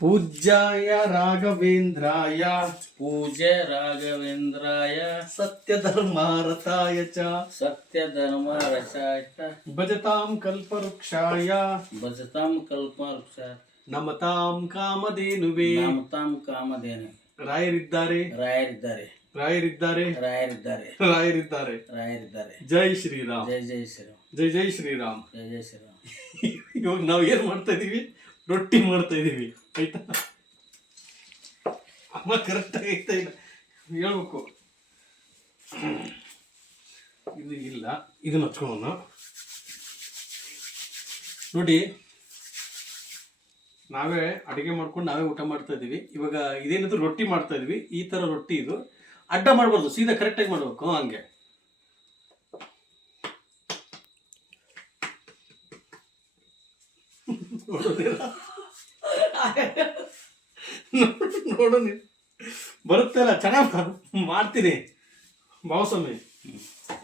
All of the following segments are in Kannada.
ಪೂಜ್ಯಾಯ ರಾಘವೇಂದ್ರಾಯ ಪೂಜ್ಯ ರಾಘವೇಂದ್ರಾಯ ಸತ್ಯಧರ್ಮಾರತಾಯ ಚ ಸತ್ಯಧರ್ಮ ರಸಾಯ ಭಜತಾಂ ಕಲ್ಪವೃಕ್ಷಾಯ ಭಜತಾಂ ಕಲ್ಪವೃಕ್ಷ ನಮತಾಂ ಕಾಮಧೇನುವೆ. ನಾಮತಾಂ ಕಾಮಧೇನು. ರಾಯರಿದ್ದಾರೆ ರಾಯರಿದ್ದಾರೆ ರಾಯರಿದ್ದಾರೆ ರಾಯರಿದ್ದಾರೆ ರಾಯರಿದ್ದಾರೆ. ರಾಯರಿದ್ದಾರೆ. ಜೈ ಶ್ರೀರಾಮ್. ಜೈ ಜೈ ಶ್ರೀರಾಮ್. ಜೈ ಜೈ ಶ್ರೀರಾಮ್. ಜೈ ಜೈ ಶ್ರೀರಾಮ್. ಇವಾಗ ನಾವು ಏನ್ ಮಾಡ್ತಾ ಇದೀವಿ? ರೊಟ್ಟಿ ಮಾಡ್ತಾ ಇದೀವಿ. ಆಯ್ತಾ? ಅಮ್ಮ ಕರೆಕ್ಟ್ ಆಗ್ತಾ ಇಲ್ಲ, ಹೇಳ್ಬೇಕು. ಇದು ಇಲ್ಲ, ಇದನ್ನ ಹಚ್ಕೊಳ್ಳೋಣ. ನೋಡಿ, ನಾವೇ ಅಡಿಗೆ ಮಾಡ್ಕೊಂಡು ನಾವೇ ಊಟ ಮಾಡ್ತಾ ಇದೀವಿ. ಇವಾಗ ಇದೇನಿದ್ರು ರೊಟ್ಟಿ ಮಾಡ್ತಾ ಇದೀವಿ. ಈ ತರ ರೊಟ್ಟಿ ಇದು ಅಡ್ಡ ಮಾಡ್ಬಾರ್ದು, ಸೀದಾ ಕರೆಕ್ಟಾಗಿ ಮಾಡ್ಬೇಕು. ಹಂಗೆ ನೋಡು, ನೀನು ಬರುತ್ತೆ ಅಲ್ಲ, ಚೆನ್ನಾಗಿ ಮಾಡ್ತೀನಿ. ಬಾವಸ್ವಾಮಿ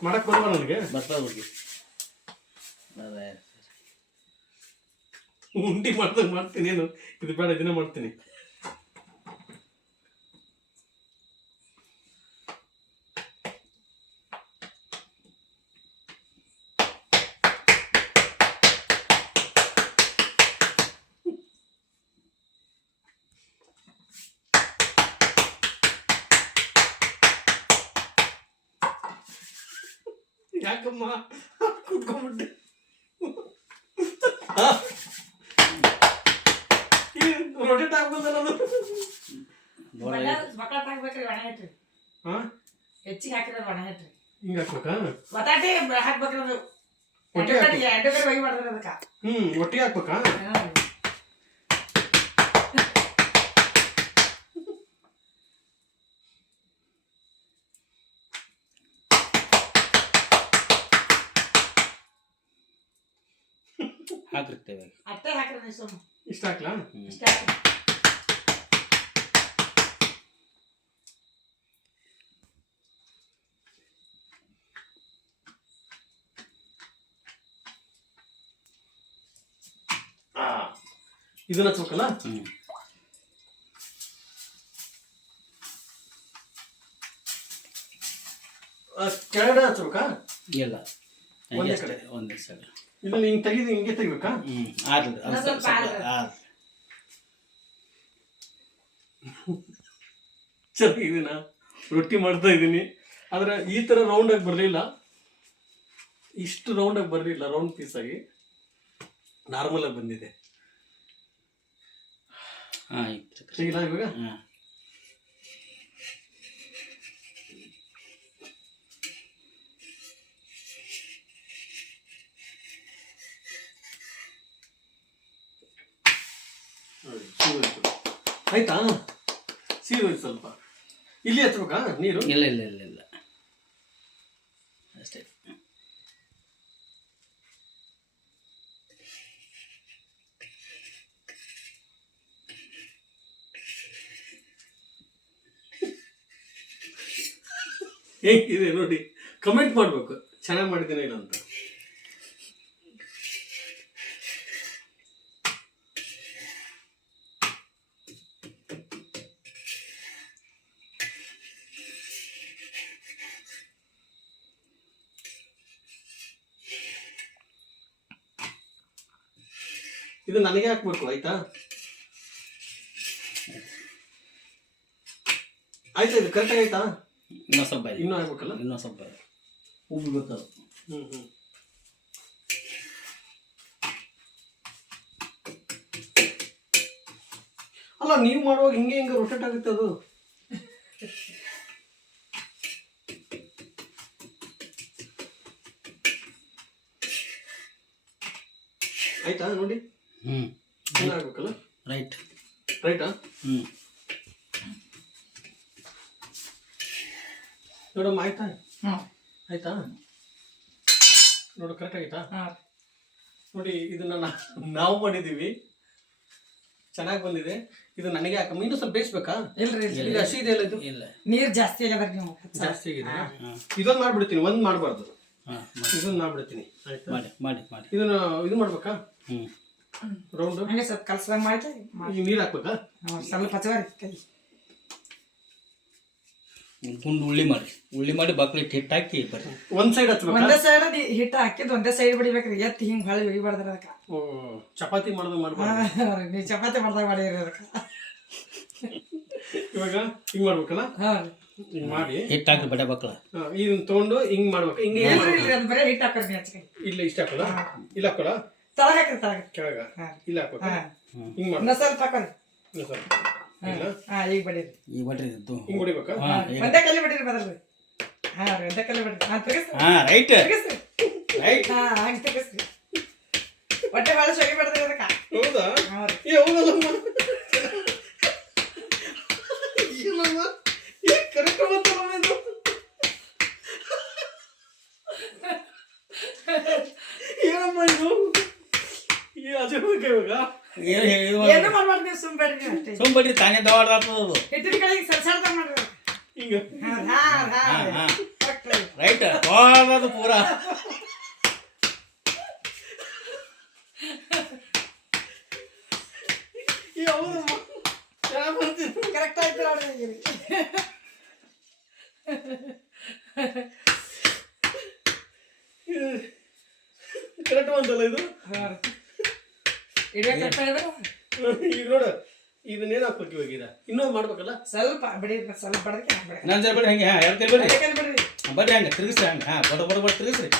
ಮಾಡಕ್ ಬರುವ ನನಗೆ. ಬರ್ತಾ ಹುಡುಗಿ ಉಂಡಿ ಮಾಡ್ದಾಗ ಮಾಡ್ತೀನಿ. ಏನು ಇದು ಬೇಡ, ಇದನ್ನ ಮಾಡ್ತೀನಿ. ಯಾಕಮ್ಮ ಕುತ್ಕೊಂಡ್ಬಿಟ್ಟೆ? ರೊಟೇಟ್ ಆಗ್ಬೋದಲ್ಲ ಅದು? ಹೆಚ್ಚಿಗೆ ಹಾಕಿದ್ರೆ ಒಣ ಇಟ್ರಿ ಹಿಂಗ ಹಾಕ್ಬೇಕಾ? ಬಟಾಟೆ ಹಾಕ್ಬೇಕ್ರಿ ಅದು. ಒಟ್ಟಿಗೆ ಹಾಕ್ಬೇಕು. ಎರಡು ಕಡೆ ಬೈ ಮಾಡ್ತಾರೆ ಅದಕ್ಕೆ. ಒಟ್ಟಿಗೆ ಹಾಕ್ಬೇಕಾ? ಹಾಕಿರ್ತೇವೆ. ಅಟ್ಟೆ ಹಾಕ್ರಿ ಸೋಮ. ಇಷ್ಟ ಹಾಕ್ಲಾ? ಇಷ್ಟ ಹಾಕ್ರಿ. ಇದನ್ನ ಹಚ್ಬೇಕಲ್ಲ? ಕೆಳಗಡೆ ಹಚ್ಬೇಕಾ? ಇಲ್ಲ, ಒಂದೇ ಕಡೆ. ಒಂದೇ ಸಲ. ಇದನ್ನ ಹಿಂಗೆ ತೆಗೆದು ಹಿಂಗೆ ತೆಗಿಬೇಕಾ? ಚೆನ್ನಾಗಿದ್ದೀನ? ರೊಟ್ಟಿ ಮಾಡ್ತಾ ಇದ್ದೀನಿ, ಆದ್ರೆ ಈ ತರ ರೌಂಡ್ ಆಗಿ ಬರಲಿಲ್ಲ. ಇಷ್ಟು ರೌಂಡ್ ಆಗಿ ಬರಲಿಲ್ಲ, ರೌಂಡ್ ಪೀಸ್ ಆಗಿ ನಾರ್ಮಲ್ ಆಗಿ ಬಂದಿದೆ. ತೆಗಿಲ್ಲ ಇವಾಗ? ಆಯ್ತಾ? ಸೀದೋಯ್ತು ಸ್ವಲ್ಪ. ಇಲ್ಲಿ ಹಚ್ಬೇಕಾ ನೀರು? ಇಲ್ಲ ಇಲ್ಲ ಇಲ್ಲ ಇಲ್ಲ, ಅಷ್ಟೇ. ಹೇಗಿದೆ ನೋಡಿ, ಕಮೆಂಟ್ ಮಾಡ್ಬೇಕು ಚೆನ್ನಾಗಿ ಮಾಡಿದ್ದೀನಿ ಇಲ್ಲ ಅಂತ. ಇದು ನನಗೆ ಹಾಕ್ಬೇಕು, ಆಯ್ತಾ? ಆಯ್ತಾ? ಇದು ಕರೆಕ್ಟಾಗಿ ಆಯ್ತಾ? ಇನ್ನೂ ಸ್ವಲ್ಪ ಇನ್ನೂ ಆಗ್ಬೇಕಲ್ಲ? ಇನ್ನೂ ಸ್ವಲ್ಪ ಉಬ್ಬಿ ಗೊತ್ತದು. ಅಲ್ಲ, ನೀವು ಮಾಡುವಾಗ ಹಿಂಗೆ ಹಿಂಗೆ ರೊಟೇಟ್ ಆಗುತ್ತೆ ಅದು. ಆಯ್ತಾ ನೋಡಿ? ಆಗ್ಬೇಕಲ್ಲ? ರೈಟ್ ರೈಟಾ? ನೋಡಮ್ಮ, ಆಯ್ತಾ? ಆಯ್ತಾ? ನೋಡು, ಕರೆಕ್ಟ್ ಆಯ್ತಾ? ನೋಡಿ, ಇದನ್ನ ನಾವು ಮಾಡಿದೀವಿ, ಚೆನ್ನಾಗಿ ಬಂದಿದೆ. ಇದು ನನಗೆ ಹಾಕಮ್ಮ. ಇನ್ನೂ ಸ್ವಲ್ಪ ಬೇಯಿಸ್ಬೇಕಾ? ಇಲ್ರಿ, ಇದು ಹಸಿ ಇದೆಯಲ್ಲ, ಇದು ಇಲ್ಲ, ನೀರ್ ಜಾಸ್ತಿ ಆಗ್ಯದ ನೀವು. ಜಾಸ್ತಿ ಆಗಿದೆ. ಇದೊಂದು ಮಾಡ್ಬಿಡ್ತೀನಿ, ಒಂದ್ ಮಾಡಬಾರ್ದು. ಇದನ್ನ ಮಾಡ್ಬಿಡ್ತೀನಿ. ಆಯ್ತಾ? ಮಾಡಿ ಮಾಡಿ ಮಾಡಿ. ಇದನ್ನ ಇದು ಮಾಡ್ಬೇಕಾ? ರೌಂಡು ಹಂಗೆ ಸ್ವಲ್ಪ ಕಲ್ಸದಂಗೆ ಮಾಡಿ ಈಗ ನೀರು ಹಾಕ್ಬೇಕಾ? ಸ್ವಲ್ಪ ಹಚ್ಚವಾರಿ ಕೈ ಗುಂಡು ಉಳ್ಳಿ ಮಾಡಿ ಬಕ್ಲಿ ಹಿಟ್ಟು ಹಾಕಿ ಬರ್ರಿ. ಒಂದ್ ಸೈಡ್ ಹಚ್ಬೇಕಾ? ಒಂದೇ ಸೈಡ್ ಹಿಟ್ಟು ಹಾಕಿದ್ದು ಒಂದೇ ಸೈಡ್ ಬಿಡಿಬೇಕ್ರಿ ಎತ್ತಿ ಹಿಂಗೆ ಹೊಳ್ಳಿ ಹೊಡಿಬಾರ್ದ್ರ ಅದಕ್ಕೆ. ಚಪಾತಿ ಮಾಡೋದು ಮಾಡ್ಬಾರ್ದು. ನೀವು ಚಪಾತಿ ಮಾಡ್ದಾಗ ಮಾಡಿರಿ ಅದಕ್ಕೆ. ಇವಾಗ ಹಿಂಗ್ ಮಾಡ್ಬೇಕಲ್ಲ? ಹಾಂ ಹಿಂಗ್ ಮಾಡಿ ಹಿಟ್ಟು ಹಾಕಿ ಬಡೆ ಬಕ್ಳ ಇದನ್ನ ತಗೊಂಡು ಹಿಂಗ್ ಮಾಡ್ಬೇಕು. ಹಿಂಗೆ ಇಲ್ರಿ ಅದು ಬರೀ ಹಿಟ್ಟು ಹಾಕೋರಿ ಹಚ್ಕೈ ಇಲ್ಲ ಇಷ್ಟ ಹಾಕೋಲ್ಲ, ಇಲ್ಲ ಹಾಕೋಲ್ಲ, ತಳಗ ಹಾಕ್ರಿ ತಳಗ. ಕೆಳಗ ಹಾಂ ಇಲ್ಲ ಹಾಕ್ಬೇಕಾ? ಹಾಂ ಹಿಂಗ್ ಇನ್ನೂ ಮಾಡ್ಬೇಕು. ಸ್ವಲ್ಪ ಹಾಕೋರಿ. ಇಲ್ಲ ಸರ್. ಇಲ್ಲ ಹಾಂ ಈಗ ಬಡೀರಿ. ಈಗ ಬಡ್ರಿ ಇದು. ಹಿಂಗ್ ಹೊಡಿಬೇಕಾ? ಒಂದೇ ಕಲ್ಲಿ ಬಡೀರಿ ಬದಲ್ರಿ. ಹಾಂ ರೀ ಒಂದೇ ಕಲ್ಲಿ ಬಡೀರಿ. ಹಾಂ ತೆಗಿಸ್ರಿ ರೈಟ್ ತೆಗಿಸ್ರಿ. ಹಾಂ ಹಂಗೆ ತೆಗಿಸ್ರಿ. ಹೊಟ್ಟೆ ಭಾಳ ಸೊಗಿ ಬಡ್ದ್ರಿ ಅದಕ್ಕೆ. ಹೌದಾ? ಹಾಂ ರೀ ಏ ಹೌದಲ್ಲಮ್ಮ, ಇಲ್ಲಮ್ಮ, ಏ ಕರೆಕ್ಟ್ ಬಂತಲ್ಲಮ್ಮ ಇದು. ಏನಮ್ಮ ಇದು? ಈ ಅಜೀರ್ಣಕ್ಕೆ ಇವಾಗ ಏನು ಮಾಡ್ಬಾರ್ದು ನೀವು ಸುಮ್ ಬೇಡ್ರಿ ನೀವು ಅಷ್ಟೇ. ಸುಮ್ ಬಡ್ರಿ ತಾನೇ ದವಾಡ್ದಾಗ್ತದ. ಹಿಟ್ಟಿನ ಕಡೆಗೆ ಸರ್ಸಾಡ್ದಾಗ ಮಾಡ್ರಿ. ಹಿಂಗ ಹಾಂ ಹಾಂ ಹಾಂ ಹಾಂ ಕರೆಕ್ಟ್ ರೀ. ರೈಟ್ ದವಾಡದು ಪೂರ. ಏ ಹೌದಮ್ಮ, ಚೆನ್ನಾಗ್ ಬರ್ತಿದೆ. ಕರೆಕ್ಟ್ ಆಯ್ತು ನೋಡ್ರಿ ಈಗ ರೀ. ಕರೆಕ್ಟ್ ಬಂತಲ್ಲ ಇದು? ಹಾಂ ರೀ ಇಡ್ಬೇಕಪ್ಪ ಹೇಳಿದ್ರೆ ಈಗ ನೋಡು, ಇದನ್ನೇನು ಹಾಕ್ಬೇಕು ಇವಾಗ? ಇನ್ನೂ ಮಾಡ್ಬೇಕಲ್ಲ? ಸ್ವಲ್ಪ ಬಿಡಿರಿ, ಸ್ವಲ್ಪ ಬಡಕ್ಕೆ ಹಾಕ್ಬೇಡಿ. ಇನ್ನೊಂದು ಸರಿ ಬಿಡ್ರಿ ಹಂಗೆ. ಎರಡು ಕೈ ಬಿಡ್ರಿ. ಕೈ ಬಿಡ್ರಿ. ಬರ್ರಿ ಹಂಗೆ ತಿರುಗಿಸ್ರಿ ಹಂಗೆ. ಬಡ ತಿರುಗಿಸ್ರಿ.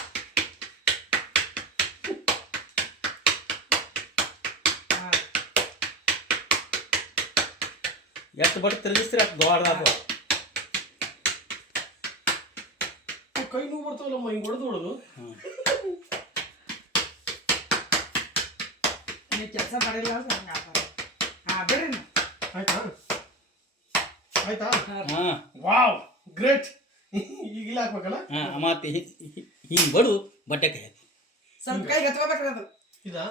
ಹಾಂ ಎಷ್ಟು ಬಡ ತಿರುಗಿಸ್ರಿ ಅಷ್ಟು ದವಾಡ್ದಾಗ್ತದ. ಕೈ ನೋವು ಬರ್ತಾವಲ್ಲಮ್ಮ ಹಿಂಗೆ ಹೊಡೆದು. ನೀವು ಕೆಲಸ ಮಾಡಿಲ್ಲ ಅಂದ್ರೆ ಹಂಗೆ ಆಗ್ತದೆ. ಹಾಂ ಬಿಡ್ರಿ ನೀವು. ಆಯ್ತಾ? ಆಯ್ತಾ? ಹಾಂ ವಾವ್ ಗ್ರೇಟ್. ಈಗಿಲ್ಲ ಹಾಕ್ಬೇಕಲ್ಲ? ಮತ್ತೆ ಹಿಂಗೆ ಬಡು ಬಟ್ಟೆ ಕೈ ಹಾಕಿ. ಸ್ವಲ್ಪ ಕೈ ಹತ್ಕೋಬೇಕ್ರಿ ಅದು. ಇದಾ?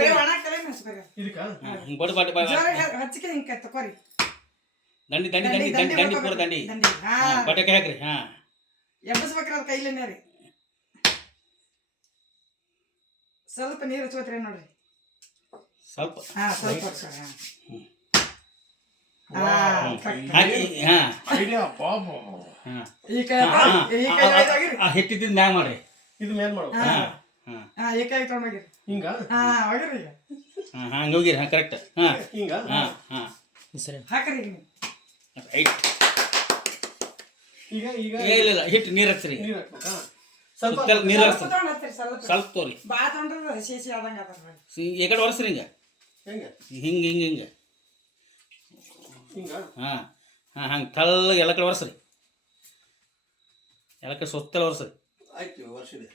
ಬರೀ ಒಣ ಕಲೆ ಮೆಸ್ಬೇಕು. ಇದಕ್ಕ? ಹಿಂಗೆ ಬಡು ಬಟ್ಟೆ ಜೋರಾಗಿ ಹಚ್ಚಿಕೆ ಹಿಂಗೆ ತಕೋರಿ. ದಂಡಿ ಪೂರ ದಂಡಿ. ಹಾಂ ಬಟ್ಟೆ ಕೈ ಹಾಕ್ರಿ. ಹಾಂ ಎಬ್ಬಸ್ಬೇಕ್ರಿ ಅದು ಕೈಲೇನೆ ರೀ. ಸ್ವಲ್ಪ ನೀರು ಹಚ್ಕೋತ್ರಿ ನೋಡ್ರಿ. ಸ್ವಲ್ಪ ಹಾಂ ಸ್ವಲ್ಪ ಹಚ್ಕೋರಿ. ಹಾಂ ಹಾಕಿ. ಹಾಂ ಐಡಿಯಾ ಬಾಬು. ಹಾಂ ಈ ಕೈ ಈ ಕೈ ಆಯ್ತಾಗಿರಿ. ಹಿಟ್ಟಿದ್ದು ಮ್ಯಾಗ ಮಾಡ್ರಿ. ಇದು ಮೇಲ್ ಮಾಡ್ಬೇಕು. ಹಾಂ ಹಾಂ ಹಾಂ ಈ ಕೈ ತೊಗೊಂಡೋಗಿರಿ. ಹಿಂಗ? ಹಾಂ ಹೋಗಿರಿ ಈಗ. ಹಾಂ ಹಂಗೆ ಹೋಗಿರಿ. ಹಾಂ ಕರೆಕ್ಟ್. ಹಾಂ ಹಿಂಗ? ಹಾಂ ಹಾಂ ಸರಿ ಹಾಕ್ರಿ ಈಗ ನೀವು. ರೈಟ್. ಈಗ ಈಗ ಇಲ್ಲ ಹಿಟ್ಟು ನೀರು ಹಚ್ಚಿರಿ. ನೀರು ಹಾಕ್ಬೇಕಾ? ಸ್ವಲ್ಪ ಸುತ್ತಲ ನೀರು ಸ್ವಲ್ಪ ಹಚ್ಚಿರಿ. ತೊಗೊಂಡ್ ಹಚ್ಚಿರಿ ಸ್ವಲ್ಪ. ಸ್ವಲ್ಪ ತೋರಿ. ಭಾಳ ತೊಗೊಂಡ್ರೆ ಹಸಿ ಹಸಿ ಆದಂಗೆ ಅದ ನೋಡಿ. ಈ ಕಡೆ ಒರೆಸ್ರಿ ಹಿಂಗೆ. ಹೆಂಗೆ? ಹಿಂಗೆ ಹಿಂಗೆ ಹಿಂಗೆ. ಹಿಂಗ? ಹಾಂ ಹಾಂ ಹಂಗೆ ತಳ್ಳಗೆ ಎಲ್ಲ ಕಡೆ ಒರೆಸ್ರಿ. ಎಲ್ಲ ಕಡೆ ಸುತ್ತಲ ಒರೆಸ್ರಿ. ಆಯ್ತು ವರ್ಷಿದೆ.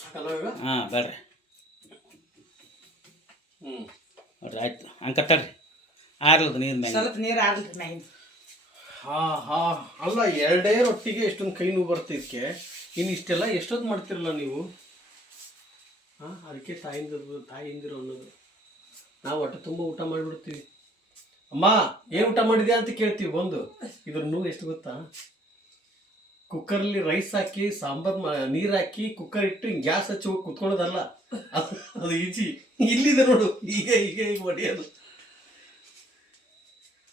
ಸಾಕಲ್ಲ ಇವಾಗ? ಹಾಂ ಬೇಡ್ರಿ. ನೋಡ್ರಿ ಆಯ್ತು ಹಂಗೆ ಕತ್ತಾಡ್ರಿ. ಆರ್ಲದ ನೀರು ಮ್ಯಾಗ. ಸ್ವಲ್ಪ ನೀರು ಆರ್ಲಿ ಮ್ಯಾಗಿನ. ಹಾ ಹಾ ಅಲ್ಲ, ಎರಡೇ ರೊಟ್ಟಿಗೆ ಎಷ್ಟೊಂದು ಕೈ ನೋವು ಬರ್ತಿದ್ಕೆ ಇನ್ನು ಇಷ್ಟೆಲ್ಲ ಎಷ್ಟೊತ್ತು ಮಾಡ್ತಿರಲ್ಲ ನೀವು? ಹಾಂ ಅದಕ್ಕೆ ತಾಯಿಂದಿರು ಅನ್ನೋದು. ನಾವು ಹೊಟ್ಟೆ ತುಂಬ ಊಟ ಮಾಡಿಬಿಡ್ತೀವಿ. ಅಮ್ಮ ಏನು ಊಟ ಮಾಡಿದ್ಯಾ ಅಂತ ಕೇಳ್ತೀವಿ ಬಂದು. ಇದ್ರ ನೋವು ಎಷ್ಟು ಗೊತ್ತಾ? ಕುಕ್ಕರಲ್ಲಿ ರೈಸ್ ಹಾಕಿ ಸಾಂಬಾರು ನೀರು ಹಾಕಿ ಕುಕ್ಕರ್ ಇಟ್ಟು ಗ್ಯಾಸ್ ಹಚ್ಚಿ ಹೋಗಿ ಕುತ್ಕೊಳ್ಳೋದಲ್ಲ, ಅದು ಈಜಿ. ಇಲ್ಲಿದೆ ನೋಡು, ಈಗ ಈಗ ಈಗ ಹೊಡಿಯೋದು.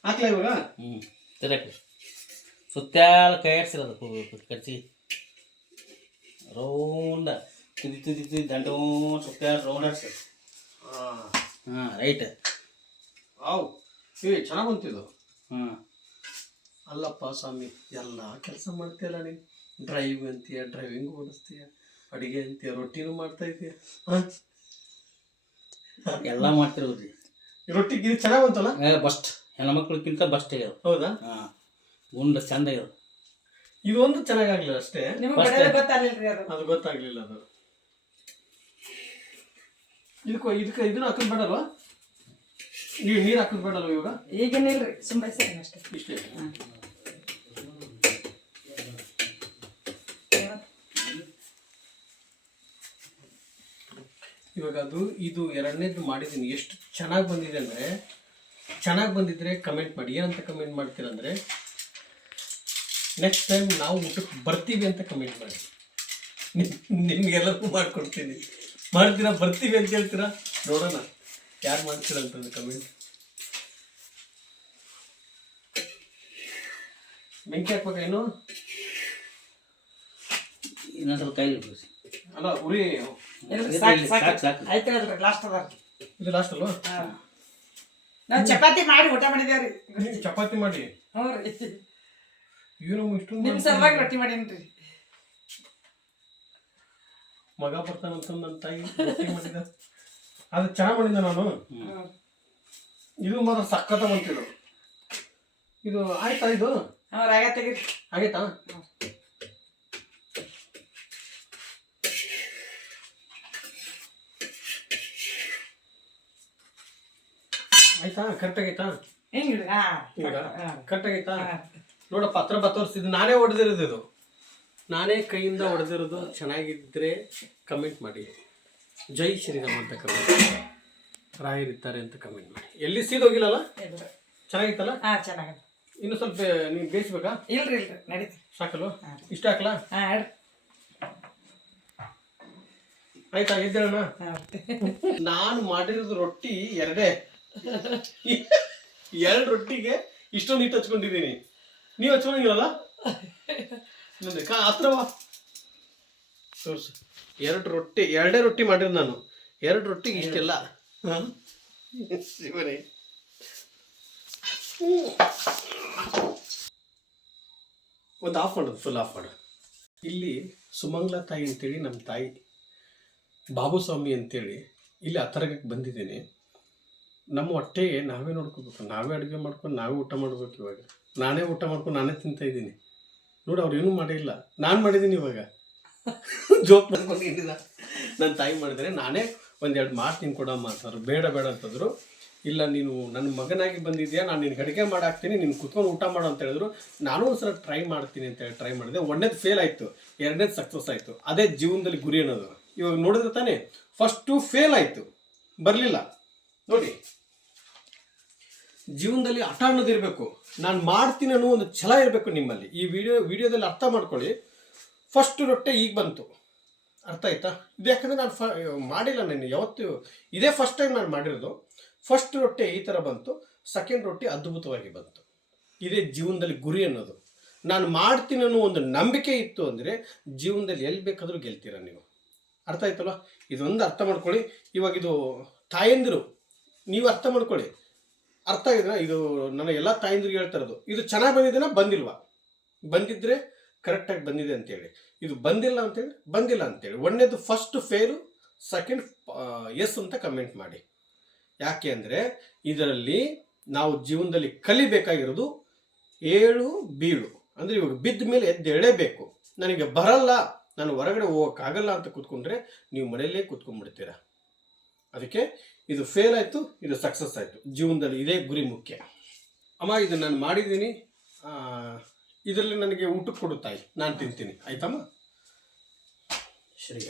ಹಾಕ್ಲಾ ಇವಾಗ? ಹ್ಞೂ ತಿರಕ್ರಿ. ಸುತ್ತಾಲ ಕೈ ಆಡ್ಸಿರೋದು ಕಚ್ಚಿ ರೌಂಡ ತುದಿ ದಂಡ ಸುತ್ತಾಲ ರೌಂಡ್ ಆಡ್ಸಿ. ಹಾಂ ರೈಟ್. ಆವ್ ಏ ಚೆನ್ನಾಗಿ ಬಂತಿದ್ದು. ಹಾಂ ಅಲ್ಲಪ್ಪ ಸ್ವಾಮಿ, ಎಲ್ಲ ಕೆಲಸ ಮಾಡ್ತೀಯಲ್ಲ ನೀನು. ಡ್ರೈವ್ ಅಂತೀಯ, ಡ್ರೈವಿಂಗ್ ಓಡಿಸ್ತೀಯ, ಅಡುಗೆ ಅಂತೀಯ, ರೊಟ್ಟಿನೂ ಮಾಡ್ತಾ ಇದೀಯ. ಎಲ್ಲ ಮಾಡ್ತಿರೋದ್ರಿ. ರೊಟ್ಟಿಗೆ ಇದು ಚೆನ್ನಾಗಿ ಬಂತಲ್ಲ? ಬಸ್ಟ್ ಹೆಣ್ಮಕ್ಳಿಗಿಂತ ಬಸ್ಟ್ ಆಗ್ಯಾವ. ಹೌದಾ? ಹಾಂ ಗುಂಡು ಚಂದ ಆಗ್ಯಾವ. ಇದು ಒಂದು ಚೆನ್ನಾಗಾಗ್ಲಿಲ್ಲ ಅಷ್ಟೇ. ನಿಮಗೆ ಬಡಲೆ ಗೊತ್ತಾಗಲಿಲ್ಲ ಅದು. ಅದು ಗೊತ್ತಾಗ್ಲಿಲ್ಲ. ಅದು ಇದಕ್ಕೆ ಇದನ್ನ ಹಾಕೋದು ಬೇಡಲ್ವಾ? ನೀರು ಹಾಕೋದು ಬೇಡಲ್ವ ಇವಾಗ? ಈಗೇನಿಲ್ರಿ, ಸುಮ್ಮನೆ ಸರಿ ಅಷ್ಟೇ. ಇಷ್ಟೇ. ಇವಾಗ ಅದು ಇದು ಎರಡನೇದು ಮಾಡಿದ್ದೀನಿ. ಎಷ್ಟು ಚೆನ್ನಾಗಿ ಬಂದಿದೆ ಅಂದರೆ, ಚೆನ್ನಾಗಿ ಬಂದಿದ್ರೆ ಕಮೆಂಟ್ ಮಾಡಿ. ಏನಂತ ಕಮೆಂಟ್ ಮಾಡ್ತೀರಂದರೆ, ನೆಕ್ಸ್ಟ್ ಟೈಮ್ ನಾವು ಊಟಕ್ಕೆ ಬರ್ತೀವಿ ಅಂತ ಕಮೆಂಟ್ ಮಾಡಿ. ನಿಮ್ಗೆಲ್ಲರಿಗೂ ಮಾಡ್ಕೊಡ್ತೀನಿ. ಮಾಡ್ತೀರಾ, ಬರ್ತೀವಿ ಅಂತ ಹೇಳ್ತೀರಾ? ನೋಡೋಣ ಯಾರು ಮಾಡ್ತೀರಾ ಅಂತಂದು ಕಮೆಂಟ್. ಬೆಂಕಿ ಹಾಕ್ಬೇಕೇನು? ಇನ್ನೊಂದು ಸ್ವಲ್ಪ ಕೈ ಇಡ್ಬೋದು. ಅಲ್ಲ ಉರಿ ಸಾಕು ಸಾಕು ಸಾಕು. ಆಯ್ತಲ್ರಿ ಲಾಸ್ಟ್ ಅದ. ಇದು ಲಾಸ್ಟ್ ಅಲ್ವಾ? ನಾವು ಚಪಾತಿ ಮಾಡಿ ಊಟ ಮಾಡಿದೇವ್ರಿ. ನೀವು ಚಪಾತಿ ಮಾಡಿ. ಹ್ಞೂ ರೀ, ಏನು ಇಷ್ಟೊಂದು ನಿಮ್ಮ ಸಲುವಾಗಿ ರೊಟ್ಟಿ ಮಾಡೀನಿ. ಮಗ ಬರ್ತಾನಂತ ನನ್ನ ತಾಯಿ ರೊಟ್ಟಿ ಮಾಡಿದ. ಅದು ಚೆನ್ನಾಗಿ ಮಾಡಿದ್ದೆ ನಾನು. ಇದು ಮಾತ್ರ ಸಖತ್ತ ಬಂತಿದ್ದು. ಇದು ಆಯ್ತಾ? ಇದು ರಾಗ ತೆಗೀರಿ. ಆಗೈತಾ? ಆಯ್ತಾ? ಕರೆಕ್ಟ್ ಆಗೈತಾ? ಹಿಂಗೆ ಈಗ ಕರೆಕ್ಟ್ ಆಗೈತಾ? ನೋಡಪ್ಪ, ಹತ್ರ ತೋರಿಸ್ತಿದ್ದು ನಾನೇ ಹೊಡೆದಿರೋದು. ಇದು ನಾನೇ ಕೈಯಿಂದ ಹೊಡೆದಿರೋದು. ಚೆನ್ನಾಗಿದ್ದರೆ ಕಮೆಂಟ್ ಮಾಡಿ. ಜೈ ಶ್ರೀರಾಮ್ ಅಂತ ಕಮೆಂಟ್ ಮಾಡಿ. ರಾಯರಿದ್ದಾರೆ ಅಂತ ಕಮೆಂಟ್ ಮಾಡಿ. ಎಲ್ಲಿ ಸೀದೋಗಿಲ್ಲಲ್ಲ? ಚೆನ್ನಾಗಿತ್ತಲ್ಲ? ಹಾಂ ಚೆನ್ನಾಗಿ. ಇನ್ನು ಸ್ವಲ್ಪ ನೀವು ಬೇಯಿಸ್ಬೇಕಾ? ಇಲ್ರಿ ನಡೀತಿ. ಸಾಕಲ್ವ? ಇಷ್ಟ ಹಾಕ್ಲಾ? ಹಾಂ ಹೇಳ್ರಿ. ಆಯ್ತಾ? ಎದ್ದೇಳೋಣ. ನಾನು ಮಾಡಿರೋದು ರೊಟ್ಟಿ ಎರಡೇ. ಎರಡು ರೊಟ್ಟಿಗೆ ಇಷ್ಟೊಂದು ಹಿಟ್ಟು ಹಚ್ಕೊಂಡಿದ್ದೀನಿ. ನೀವು ಹಚ್ಕೊಂಡಿರಲ್ಲ? ಹತ್ರವಾ ತೋರ್ಸು. ಎರಡೇ ರೊಟ್ಟಿ ಮಾಡಿರೋದು ನಾನು. ಎರಡು ರೊಟ್ಟಿಗೆ ಇಷ್ಟೆಲ್ಲ. ಶಿವನೇ, ಒಂದು ಆಫ್ ಮಾಡೋದು, ಫುಲ್ ಆಫ್ ಮಾಡೋದು. ಇಲ್ಲಿ ಸುಮಂಗ್ಲಾ ತಾಯಿ ಅಂತೇಳಿ ನಮ್ಮ ತಾಯಿ, ಬಾಬುಸ್ವಾಮಿ ಅಂತೇಳಿ ಇಲ್ಲಿ ಹತ್ರಕ್ಕೆ ಬಂದಿದ್ದೀನಿ. ನಮ್ಮ ಹೊಟ್ಟೆ ನಾವೇ ನೋಡ್ಕೋಬೇಕು, ನಾವೇ ಅಡುಗೆ ಮಾಡ್ಕೊಂಡು ನಾವೇ ಊಟ ಮಾಡ್ಬೇಕು. ಇವಾಗ ನಾನೇ ಊಟ ಮಾಡ್ಕೊಂಡು ನಾನೇ ತಿಂತಾ ಇದ್ದೀನಿ. ನೋಡಿ, ಅವ್ರು ಏನೂ ಮಾಡಿಲ್ಲ, ನಾನು ಮಾಡಿದ್ದೀನಿ. ಇವಾಗ ಜೋಕ್ ಮಾಡ್ಕೊಂಡು ಏನಿಲ್ಲ, ನನ್ನ ತಾಯಿ ಮಾಡಿದರೆ ನಾನೇ ಒಂದೆರಡು ಮಾತು ತಿನ್ಕೊಡಮ್ಮ ಅಂತಂದ್ರು. ಬೇಡ ಬೇಡ ಅಂತಂದರು. ಇಲ್ಲ, ನೀನು ನನ್ನ ಮಗನಾಗಿ ಬಂದಿದ್ಯಾ, ನಾನು ನಿನಗೆ ಅಡುಗೆ ಮಾಡಾಕ್ತೀನಿ, ನೀನು ಕುತ್ಕೊಂಡು ಊಟ ಮಾಡು ಅಂತ ಹೇಳಿದ್ರು. ನಾನು ಒಂದ್ಸಲ ಟ್ರೈ ಮಾಡ್ತೀನಿ ಅಂತೇಳಿ ಟ್ರೈ ಮಾಡಿದೆ. ಒಂದನೇದು ಫೇಲ್ ಆಯಿತು, ಎರಡನೇದು ಸಕ್ಸಸ್ ಆಯಿತು. ಅದೇ ಜೀವನದಲ್ಲಿ ಗುರಿ ಅನ್ನೋದು. ಇವಾಗ ನೋಡಿದ್ರೆ ತಾನೇ, ಫಸ್ಟು ಫೇಲ್ ಆಯಿತು, ಬರಲಿಲ್ಲ. ನೋಡಿ, ಜೀವನದಲ್ಲಿ ಹಠ ಅನ್ನೋದು ಇರಬೇಕು. ನಾನು ಮಾಡ್ತೀನಿ ಅನ್ನೋ ಒಂದು ಛಲ ಇರಬೇಕು ನಿಮ್ಮಲ್ಲಿ. ಈ ವಿಡಿಯೋದಲ್ಲಿ ಅರ್ಥ ಮಾಡ್ಕೊಳ್ಳಿ. ಫಸ್ಟ್ ರೊಟ್ಟೆ ಈಗ ಬಂತು, ಅರ್ಥ ಆಯ್ತಾ? ಇದು ಯಾಕಂದರೆ ನಾನು ಮಾಡಿಲ್ಲ, ನಾನು ಯಾವತ್ತು ಇದೇ ಫಸ್ಟ್ ಟೈಮ್ ನಾನು ಮಾಡಿರೋದು. ಫಸ್ಟ್ ರೊಟ್ಟೆ ಈ ಥರ ಬಂತು, ಸೆಕೆಂಡ್ ರೊಟ್ಟಿ ಅದ್ಭುತವಾಗಿ ಬಂತು. ಇದೇ ಜೀವನದಲ್ಲಿ ಗುರಿ ಅನ್ನೋದು. ನಾನು ಮಾಡ್ತೀನಿ ಅನ್ನೋ ಒಂದು ನಂಬಿಕೆ ಇತ್ತು ಅಂದರೆ ಜೀವನದಲ್ಲಿ ಎಲ್ಲಿ ಬೇಕಾದರೂ ಗೆಲ್ತೀರ ನೀವು. ಅರ್ಥ ಆಯ್ತಲ್ವ? ಇದೊಂದು ಅರ್ಥ ಮಾಡ್ಕೊಳ್ಳಿ. ಇವಾಗ ಇದು ತಾಯಂದಿರು, ನೀವು ಅರ್ಥ ಮಾಡ್ಕೊಳ್ಳಿ. ಅರ್ಥ ಆಗಿದ್ರೆ ಇದು ನನ್ನ ಎಲ್ಲ ತಾಯಂದಿರಿಗೆ ಹೇಳ್ತಾ ಇರೋದು. ಇದು ಚೆನ್ನಾಗಿ ಬಂದಿದ್ದೇನಾ, ಬಂದಿಲ್ವಾ? ಬಂದಿದ್ದರೆ ಕರೆಕ್ಟಾಗಿ ಬಂದಿದೆ ಅಂತೇಳಿ. ಇದು ಬಂದಿಲ್ಲ ಅಂತೇಳಿ ಬಂದಿಲ್ಲ ಅಂತೇಳಿ. ಒಂದನೇದು ಫಸ್ಟ್ ಫೇಲು, ಸೆಕೆಂಡ್ ಎಸ್ ಅಂತ ಕಮೆಂಟ್ ಮಾಡಿ. ಯಾಕೆ ಅಂದರೆ ಇದರಲ್ಲಿ ನಾವು ಜೀವನದಲ್ಲಿ ಕಲಿಬೇಕಾಗಿರೋದು ಏಳು ಬೀಳು. ಅಂದರೆ ಇವಾಗ ಬಿದ್ದ ಮೇಲೆ ಎದ್ದೇಳೇಬೇಕು. ನನಗೆ ಬರಲ್ಲ, ನಾನು ಹೊರಗಡೆ ಹೋಗೋಕ್ಕಾಗಲ್ಲ ಅಂತ ಕೂತ್ಕೊಂಡ್ರೆ ನೀವು ಮನೆಯಲ್ಲೇ ಕೂತ್ಕೊಂಡ್ಬಿಡ್ತೀರ. ಅದಕ್ಕೆ ಇದು ಫೇಲ್ ಆಯಿತು, ಇದು ಸಕ್ಸಸ್ ಆಯಿತು. ಜೀವನದಲ್ಲಿ ಇದೇ ಗುರಿ ಮುಖ್ಯ. ಅಮ್ಮ, ಇದು ನಾನು ಮಾಡಿದ್ದೀನಿ, ಇದರಲ್ಲಿ ನನಗೆ ಊಟಕ್ಕೆ ಕೊಡು ತಾಯಿ, ನಾನು ತಿಂತೀನಿ. ಆಯ್ತಮ್ಮ? ಶ್ರೀ